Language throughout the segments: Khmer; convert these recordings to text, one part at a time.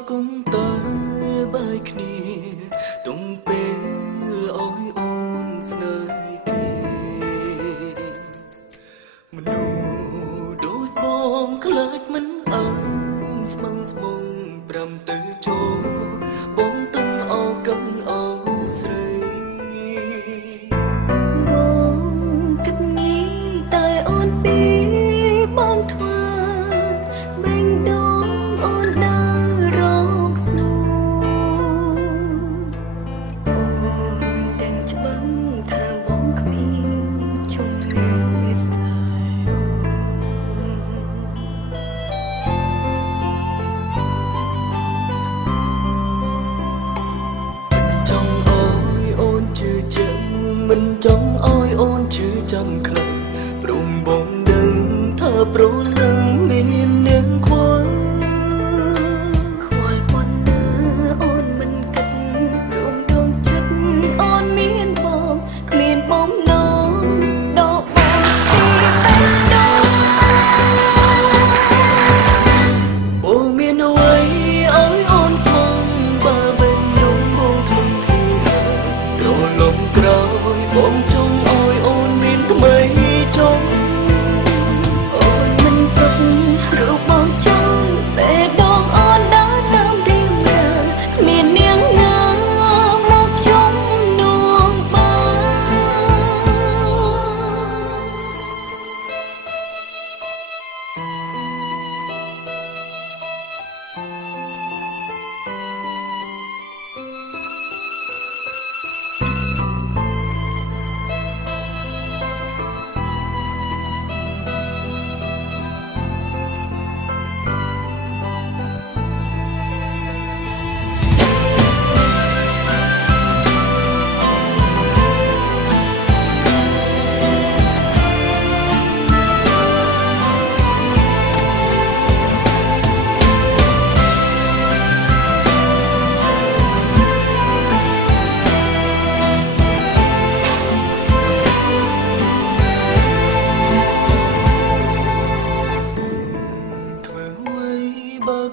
cũng tới bài kia tungពេលអោយអូនស្នេហ៍គេមនុស្សដូចបងខ្លាចមិនអើនស្មឹងស្មងប្រាំទៅចូលបងទុំអោកឹងអោស្រីបងគិតញីតែអូនពីបងធ្វើបេញដូងអូនដើររកស្នូអូនទាំងច្បាំងថាបងគ្មានជំនឿស្នេមិនចង់ឲ្យអូនជឿចាំខ្លាំងព្រមបងដឹងថាប្រលឹងមាននាងខ្វល់ប៉ុណ្ណាអូនមិនគិតព្រមដងចិត្តអូនមានបងគ្មានបំណងដកបងពីតែដងអូនមានអ្វីឲ្យអូនស្មងបើពេលខ្ញុំបងខ្លួនគ្នារលំក្រោយបងចង់ឲ្យអូនមានថ្មីចង់អូនមិនទុករូបបងចង់ពេលដងអូនដើរតាមរៀងរាគ្មាននាងណាមកជំនួងបាន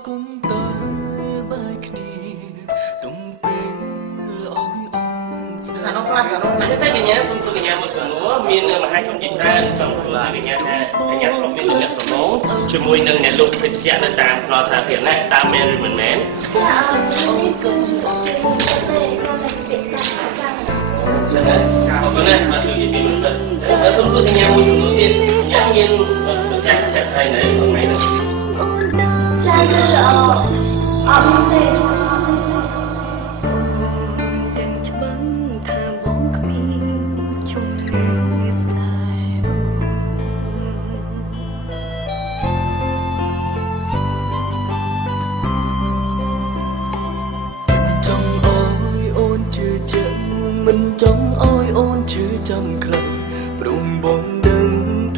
គុំតើបាយគ្នាទុំពេលអោយអូនស្នេហ៍នោះខ្លះនេះសេចកញ្ញាសុំសួរកញ្ញាមួយសំណួរមានមហាជនជាច្រើនចង់សួរកញ្ញាថាកញ្ញាធ្លាប់មានទំនាក់ទំនងជាមួយនឹងអ្នកលក់ភេសជ្ជៈនៅតាមផ្លូវសាធារណៈតាមមែនឬមិនមែនចាអូនគឺជាមុខទេគាត់តែជាចាស់ចាស់ចឹងណាអរគុណណាស់មកជួយនិយាយមិនដឹងសុំសួរកញ្ញាមួយសំណួរទៀតកញ្ញាមានចាស់ចិត្តហើយនៅសម័យនោះចាស់ឬអត់ទេទាំងច្បាំងថាបងគ្មានជំនឿស្នេហ៍ចង់ឲ្យអូនជឿជាក់មិនចង់ឲ្យអូនជឿចាំខ្លាំងព្រមបងដឹង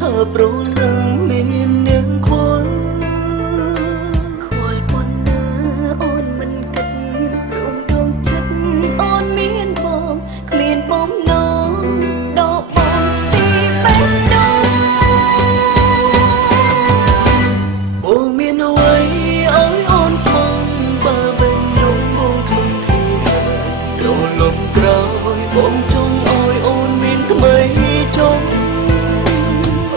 ថាប្រលឹងមាននាងខ្វល់បងចង់ឲ្យអូនមានថ្មីចង់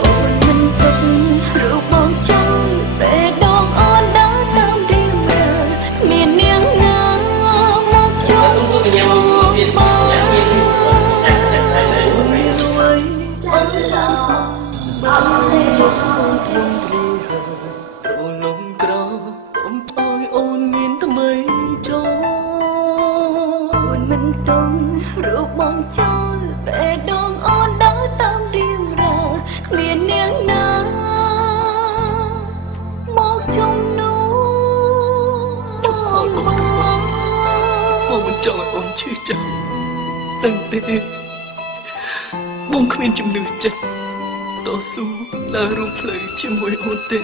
អូនមិនទុករូបបងចង់ពេលដងអូនដើរតាមរៀងរាគ្មាននាងណាមកជួយបងមានចាស់ចាស់ហើយនៅមានអ្វីចាស់អត់ទេអូនត្រង់គ្រីហើប្រលំក្រោយបងឲ្យអូនមានថ្មីចង់អូនមិនទុករូបបងចោលពេលដងអូនដើរតាមរៀងរាគ្មាននាងណាមកជំនួសបងមិនចង់ឲ្យអូនឈឺចាប់ដឹងទេបងគ្មានជំនឿចិត្តតស៊ូដើររួមផ្លូវជាមួយអូនទេ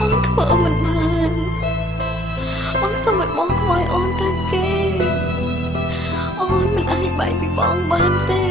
អូនធ្វើមិនបានអូនសូមឲ្យបងថ្វាយអូនទៅគេអូនមិនអាចបែកពីបងបានទេ